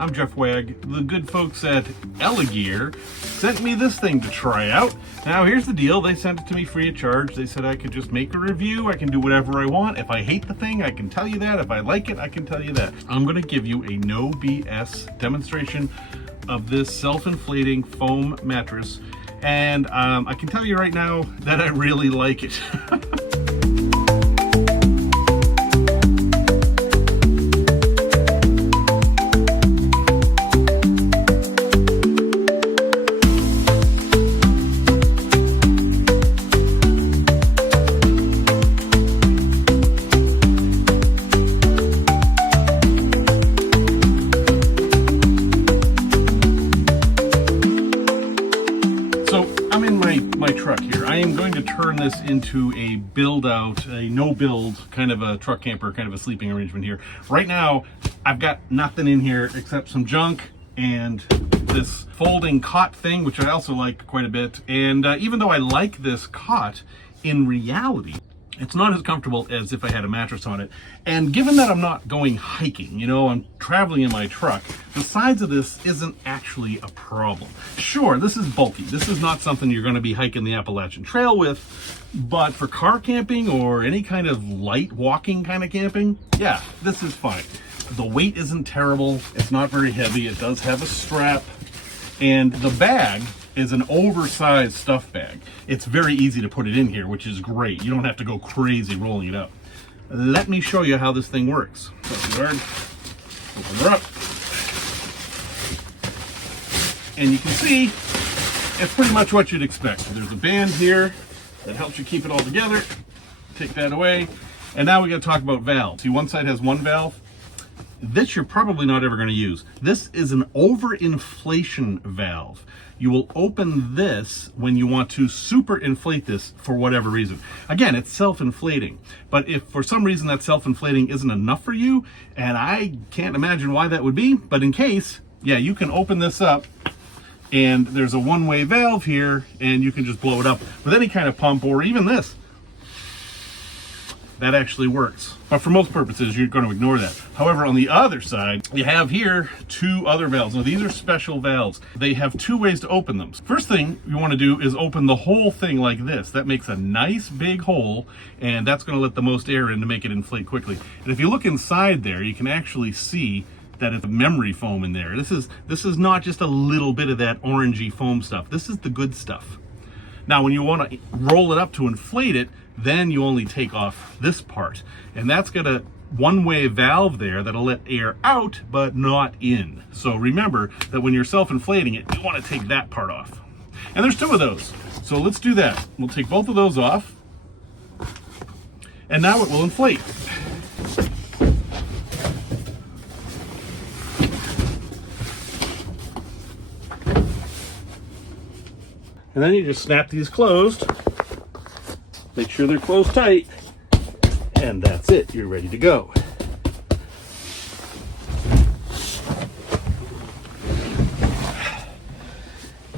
I'm Jeff Wagg. The good folks at Elegear sent me this thing to try out. Now here's the deal, they sent it to me free of charge. They said I could just make a review, I can do whatever I want. If I hate the thing, I can tell you that. If I like it, I can tell you that. I'm gonna give you a no BS demonstration of this self-inflating foam mattress. And I can tell you right now that I really like it. My truck here. I am going to turn this into a build out, a no build kind of a truck camper, kind of a sleeping arrangement here. Right now, I've got nothing in here except some junk and this folding cot thing, which I also like quite a bit. And even though I like this cot, in reality, it's not as comfortable as if I had a mattress on it. And given that I'm not going hiking, you know, I'm traveling in my truck, the size of this isn't actually a problem. Sure, this is bulky. This is not something you're going to be hiking the Appalachian Trail with, but for car camping or any kind of light walking kind of camping, yeah, this is fine. The weight isn't terrible. It's not very heavy. It does have a strap. And the bag is an oversized stuff bag. It's very easy to put it in here, which is great. You don't have to go crazy rolling it up. Let me show you how this thing works. Open her up. And you can see, it's pretty much what you'd expect. There's a band here that helps you keep it all together. Take that away. And now we gotta talk about valves. See, one side has one valve. This you're probably not ever going to use. This is an overinflation valve. You will open this when you want to super inflate this for whatever reason. Again, it's self-inflating, but if for some reason that self-inflating isn't enough for you, and I can't imagine why that would be, but in case, yeah, you can open this up and there's a one-way valve here and you can just blow it up with any kind of pump or even this. That actually works. But for most purposes, you're going to ignore that. However, on the other side, you have here two other valves. Now, these are special valves. They have two ways to open them. First thing you want to do is open the whole thing like this. That makes a nice big hole, and that's going to let the most air in to make it inflate quickly. And if you look inside there, you can actually see that it's memory foam in there. This is not just a little bit of that orangey foam stuff. This is the good stuff. Now, when you want to roll it up to inflate it, then you only take off this part. And that's got a one-way valve there that'll let air out, but not in. So remember that when you're self-inflating it, you want to take that part off. And there's two of those. So let's do that. We'll take both of those off. And now it will inflate. And then you just snap these closed. Make sure they're closed tight, and that's it. You're ready to go.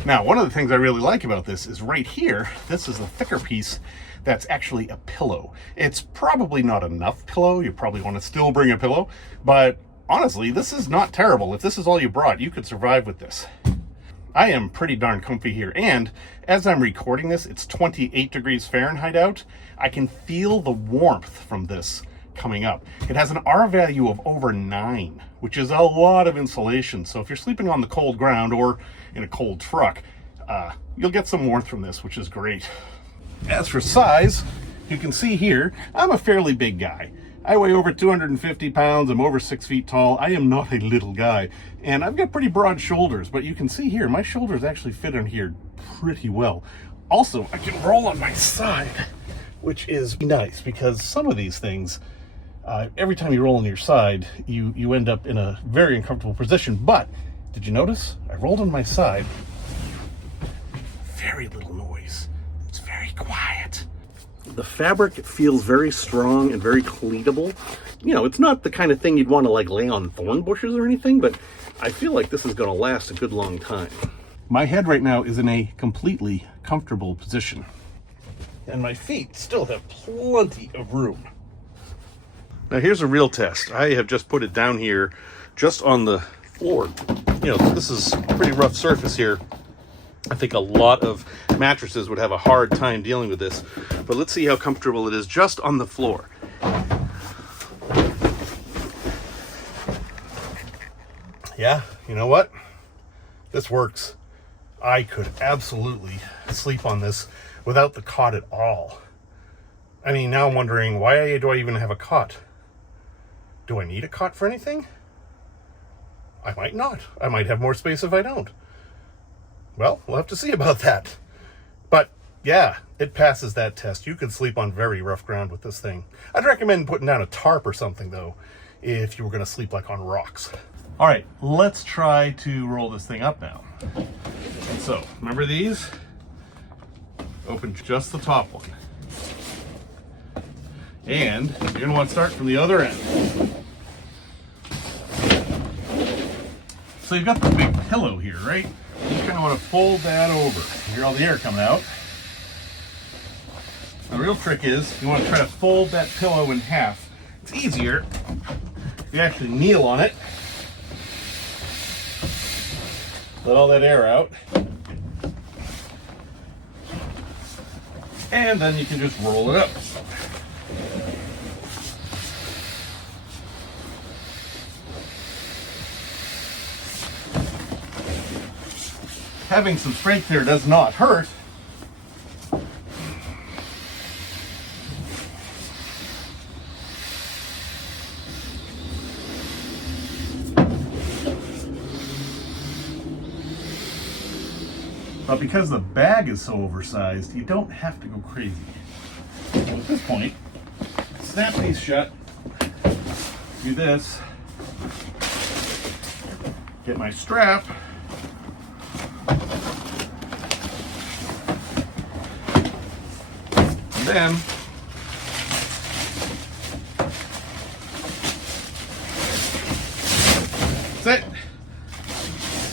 Now, one of the things I really like about this is right here, this is a thicker piece that's actually a pillow. It's probably not enough pillow. You probably want to still bring a pillow, but honestly, this is not terrible. If this is all you brought, you could survive with this. I am pretty darn comfy here, and as I'm recording this, it's 28 degrees Fahrenheit out. I can feel the warmth from this coming up. It has an R value of over 9, which is a lot of insulation. So if you're sleeping on the cold ground or in a cold truck, you'll get some warmth from this, which is great. As for size, you can see here, I'm a fairly big guy. I weigh over 250 pounds, I'm over 6 feet tall. I am not a little guy, and I've got pretty broad shoulders, but you can see here, my shoulders actually fit in here pretty well. Also, I can roll on my side, which is nice, because some of these things, every time you roll on your side, you end up in a very uncomfortable position. But, did you notice? I rolled on my side, very little noise. It's very quiet. The fabric feels very strong and very cleatable. You know, it's not the kind of thing you'd want to like lay on thorn bushes or anything, but I feel like this is going to last a good long time. My head right now is in a completely comfortable position, and my feet still have plenty of room. Now here's a real test. I have just put it down here just on the floor. You know, this is a pretty rough surface here. I think a lot of mattresses would have a hard time dealing with this, but let's see how comfortable it is just on the floor. Yeah, you know what? This works. I could absolutely sleep on this without the cot at all. I mean, now I'm wondering, why do I even have a cot? Do I need a cot for anything? I might not. I might have more space if I don't. Well, we'll have to see about that. But yeah, it passes that test. You could sleep on very rough ground with this thing. I'd recommend putting down a tarp or something, though, if you were going to sleep like on rocks. All right, let's try to roll this thing up now. So, remember these? Open just the top one. And you're going to want to start from the other end. So you've got the big pillow here, right? You kind of want to fold that over. You hear all the air coming out. The real trick is you want to try to fold that pillow in half. It's easier if you actually kneel on it. Let all that air out. And then you can just roll it up. Having some strength there does not hurt. But because the bag is so oversized, you don't have to go crazy. So at this point, snap these shut, do this, get my strap, and then that's it.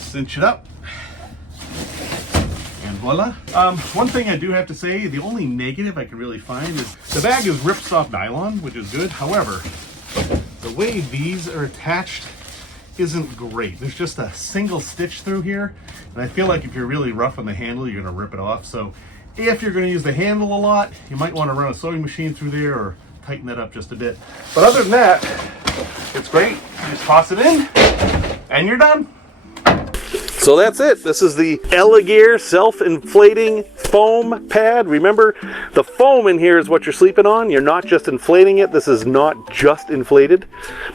Cinch it up. Voila. One thing I do have to say, the only negative I can really find is the bag is ripstop nylon, which is good. However, the way these are attached isn't great. There's just a single stitch through here, and I feel like if you're really rough on the handle, you're going to rip it off. So if you're going to use the handle a lot, you might want to run a sewing machine through there or tighten that up just a bit. But other than that, it's great. You just toss it in, and you're done. So that's it. This is the Elegear self-inflating foam pad. Remember, the foam in here is what you're sleeping on. You're not just inflating it. This is not just inflated,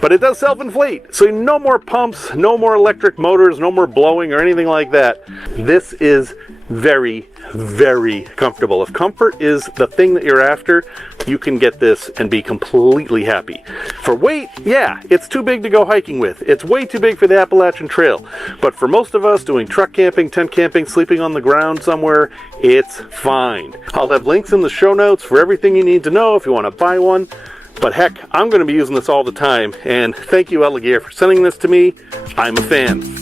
but it does self-inflate. So no more pumps, no more electric motors, no more blowing or anything like that. This is very, very comfortable. If comfort is the thing that you're after, you can get this and be completely happy. For weight, yeah, it's too big to go hiking with. It's way too big for the Appalachian Trail. But for most of us doing truck camping, tent camping, sleeping on the ground somewhere, it's fine. I'll have links in the show notes for everything you need to know if you want to buy one. But heck, I'm going to be using this all the time. And thank you, Elegear, for sending this to me. I'm a fan.